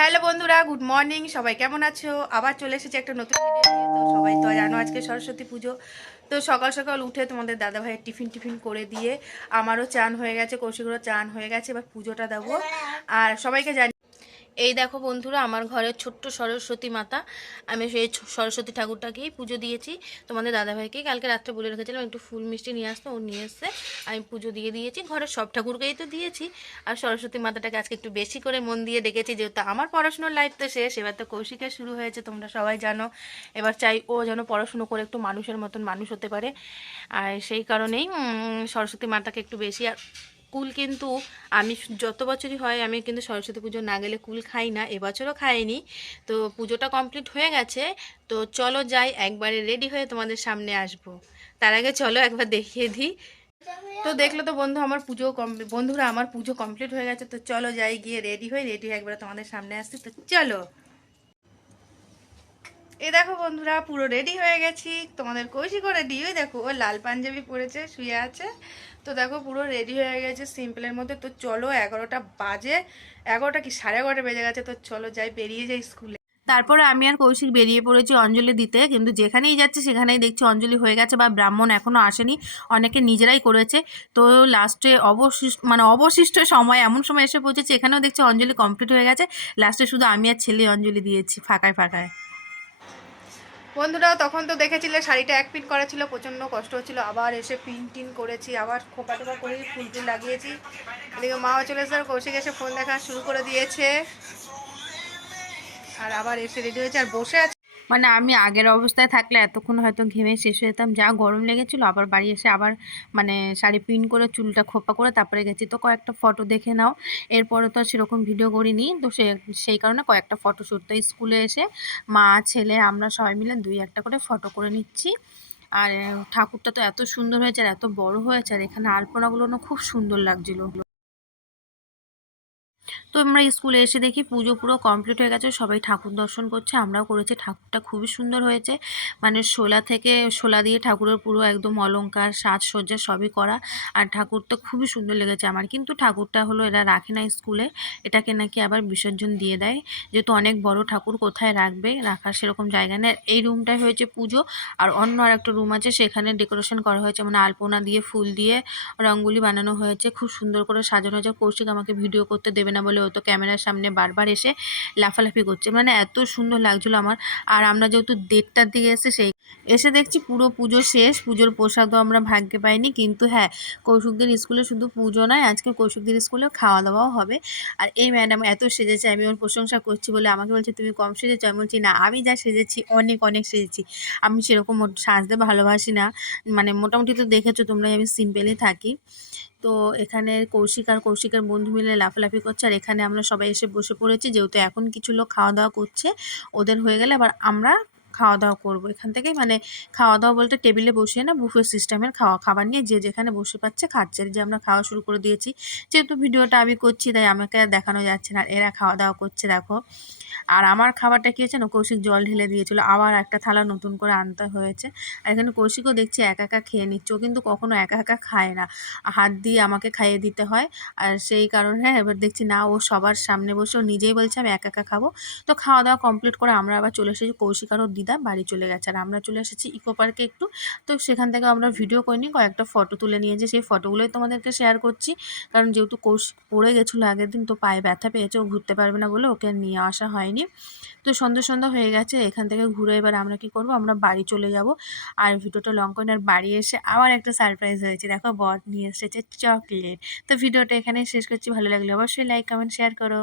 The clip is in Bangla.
হ্যালো বন্ধুরা, গুড মর্নিং। সবাই কেমন আছো? আবার চলে এসেছি একটা নতুন ভিডিও নিয়ে। তো সবাই তো জানো আজকে সরস্বতী পুজো। তো সকাল সকাল উঠে তোমাদের দাদা ভাইয়ের টিফিন করে দিয়ে আমারও চান হয়ে গেছে, কৌশিকেরও চান হয়ে গেছে। এবার পুজোটা দেবো। আর সবাইকে জানি, এই দেখো বন্ধুরা, আমার ঘরের ছোট্ট সরস্বতী মাতা। আমি সেই সরস্বতী ঠাকুরটাকেই পুজো দিয়েছি। তোমাদের দাদাভাইকে কালকে রাত্রে বলে রেখেছিলাম একটু ফুল মিষ্টি নিয়ে আসতো, ও নিয়ে এসছে। আমি পুজো দিয়ে দিয়েছি, ঘরের সব ঠাকুরকেই তো দিয়েছি। আর সরস্বতী মাতাটাকে আজকে একটু বেশি করে মন দিয়ে ডেকেছি, যেহেতু আমার পড়াশোনার লাইফ তো শেষ, এবার তো কৌশিকের শুরু হয়েছে, তোমরা সবাই জানো। এবার চাই ও যেন পড়াশুনো করে একটু মানুষের মতন মানুষ হতে পারে। আর সেই কারণেই সরস্বতী মাতাকে একটু বেশি। আর কুল কিন্তু আমি যত বছরই হয় আমি কিন্তু সরস্বতী পুজো না গেলে কুল খাই না, এবছরও খাইনি। তো পুজোটা কমপ্লিট হয়ে গেছে। তো চলো যাই, একবারে রেডি হয়ে তোমাদের সামনে আসবো। তার আগে চলো একবার দেখিয়ে দিই। তো দেখলো তো বন্ধুরা আমার পুজো কমপ্লিট হয়ে গেছে। তো চলো যাই, গিয়ে রেডি হয়ে একবার তোমাদের সামনে আসছি। তো চলো। এই দেখো বন্ধুরা, পুরো রেডি হয়ে গেছি। তোমাদের কৌশিকও রেডি। ওই দেখো, ও লাল পাঞ্জাবি পরেছে, শুয়ে আছে। তো দেখো পুরো রেডি হয়ে গেছে সিম্পলের মধ্যে। তো চলো, 11টা বাজে, 11টা কি 11:30 বেজে গেছে। তো চলো যাই, বেরিয়ে যাই স্কুলে। তারপরে আমি আর কৌশিক বেরিয়ে পড়েছি অঞ্জলি দিতে, কিন্তু যেখানেই যাচ্ছে সেখানেই দেখছি অঞ্জলি হয়ে গেছে, বা ব্রাহ্মণ এখনও আসেনি, অনেকে নিজেরাই করেছে। তো লাস্টে অবশিষ্ট সময়, এমন সময় এসে পৌঁছেছে, এখানেও দেখছি অঞ্জলি কমপ্লিট হয়ে গেছে। লাস্টে শুধু আমি আর ছেলে অঞ্জলি দিয়েছি ফাঁকায় ফাঁকায়। বন্ধুরা তখন তো দেখেছিলে শাড়িটা এক পিন করা ছিল, প্রচণ্ড কষ্ট হচ্ছিল। আবার এসে পিন টিন করেছি, আবার খোপা টোপা করে ফুল টুল লাগিয়েছি। এদিকে মাও চলে এসে কৌশিক এসে ফোন দেখা শুরু করে দিয়েছে। আর আবার এসে রেডি হয়েছে আর বসে আছে। আমি আগের অবস্থায় থাকলে এতক্ষণ হয়তো ঘেমে শেষ হয়ে যেতাম, যা গরম লেগেছিল। আবার বাড়ি এসে আবার শাড়ি পিন করে চুলটা খোপা করে তারপরে গেছি। তো কয়েকটা ফটো দেখে নাও। এরপরে তো সেরকম ভিডিও করিনি, তো সেই কারণে কয়েকটা ফটোশ্যুট। তো স্কুলে এসে মা ছেলে আমরা সবাই মিলে 2-1টা করে ফটো করে নিচ্ছি। আর ঠাকুরটা তো এত সুন্দর হয়েছে আর এত বড় হয়েছে, আর এখানে আলপনাগুলো না খুব সুন্দর লাগছিল। তো আমরা স্কুলে এসে দেখি পুজো পুরো কমপ্লিট হয়ে গেছে, সবাই ঠাকুর দর্শন করছে, আমরাও করেছি। ঠাকুরটা খুবই সুন্দর হয়েছে, শোলা দিয়ে ঠাকুরের পুরো একদম অলংকার সাজসজ্জা সবই করা। আর ঠাকুরটা খুবই সুন্দর লেগেছে আমার। কিন্তু ঠাকুরটা হলো এরা রাখে না স্কুলে, এটাকে নাকি আবার বিসর্জন দিয়ে দেয়, যেহেতু অনেক বড় ঠাকুর, কোথায় রাখবে, রাখার সেরকম জায়গা নেই। এই রুমটাই হয়েছে পুজো, আর অন্য আর একটা রুম আছে, সেখানে ডেকোরেশন করা হয়েছে, আলপনা দিয়ে ফুল দিয়ে রঙ্গোলি বানানো হয়েছে, খুব সুন্দর করে সাজানো হয়েছে। কৌশিক আমাকে ভিডিও করতে দেবে না বলে ও তো ক্যামেরার সামনে বারবার এসে লাফালাফি করছে, এত সুন্দর লাগছিল আমার। আর আমরা যেহেতু 1:30টার দিকে এসে দেখছি পুরো পুজো শেষ। পুজোর প্রসাদও আমরা ভাগ্যে পাইনি, কিন্তু হ্যাঁ, কৌশিকদের স্কুলে শুধু পুজো নয়, আজকে কৌশিকদের স্কুলেও খাওয়া দাওয়াও হবে। আর এই ম্যাডাম এত সেজেছে, আমি ওর প্রশংসা করছি বলে আমাকে বলছে তুমি কম সেজেছো। আমি বলছি না, আমি যা সেজেছি অনেক অনেক সেজেছি। আমি সেরকম সাজতে ভালোবাসি না, মোটামুটি তো দেখেছো তোমরাই, আমি সিম্পলই থাকি। তো এখানে কৌশিকের বন্ধু মিলে লাফালাফি করছে, আর এখানে আমরা সবাই এসে বসে পড়েছি, যেহেতু এখন কিছু লোক খাওয়া দাওয়া করছে, ওদের হয়ে গেলে আবার আমরা খাওয়া দাওয়া করবো এখান থেকে। খাওয়া দাওয়া বলতে টেবিলে বসিয়ে না, বুফে সিস্টেমের খাবার নিয়ে যে যেখানে বসে পাচ্ছে খাচ্ছে। যে আমরা খাওয়া শুরু করে দিয়েছি, যেহেতু ভিডিওটা আমি করছি তাই আমাকে আর দেখানো যাচ্ছে না। এরা খাওয়া দাওয়া করছে দেখো। আর আমার খাবারটা কি হয়েছে না, কৌশিক জল ঢেলে দিয়েছিল, আবার একটা থালা নতুন করে আনতে হয়েছে। আর এখানে কৌশিকও দেখছি একা একা খেয়ে নিচ্ছে, ও কিন্তু কখনো একা একা খায় না, হাত দিয়ে আমাকে খাইয়ে দিতে হয়। আর সেই কারণে এবার দেখছি না, ও সবার সামনে বসে ও নিজেই বলছে আমি একা একা খাবো। তো খাওয়া দাওয়া কমপ্লিট করে আমরা আবার চলে এসেছি, কৌশিক আর ওর দিদা বাড়ি চলে গেছে, আর আমরা চলে এসেছি ইকো পার্কে একটু। তো সেখান থেকে আমরা ভিডিও করিনি, কয়েকটা ফটো তুলে নিয়েছি, সেই ফটোগুলোই তোমাদেরকে শেয়ার করছি। কারণ যেহেতু কৌশিক পড়ে গেছিলো আগের দিন, তো পায়ে ব্যথা পেয়েছে, ও ঘুরতে পারবে না বলে ওকে আর নিয়ে আসা হয়নি। তো সন্ধ্যা হয়ে গেছে, এখান থেকে ঘুরে এবার আমরা কি করব, আমরা বাড়ি চলে যাব। আর ভিডিওটা লং করে আর বাড়ি এসে আবার একটা সারপ্রাইজ হয়েছে, দেখো বর নিয়ে এসেছে চকলেট। তো ভিডিওটা এখানে শেষ করছি, ভালো লাগলে অবশ্যই লাইক কমেন্ট শেয়ার করো।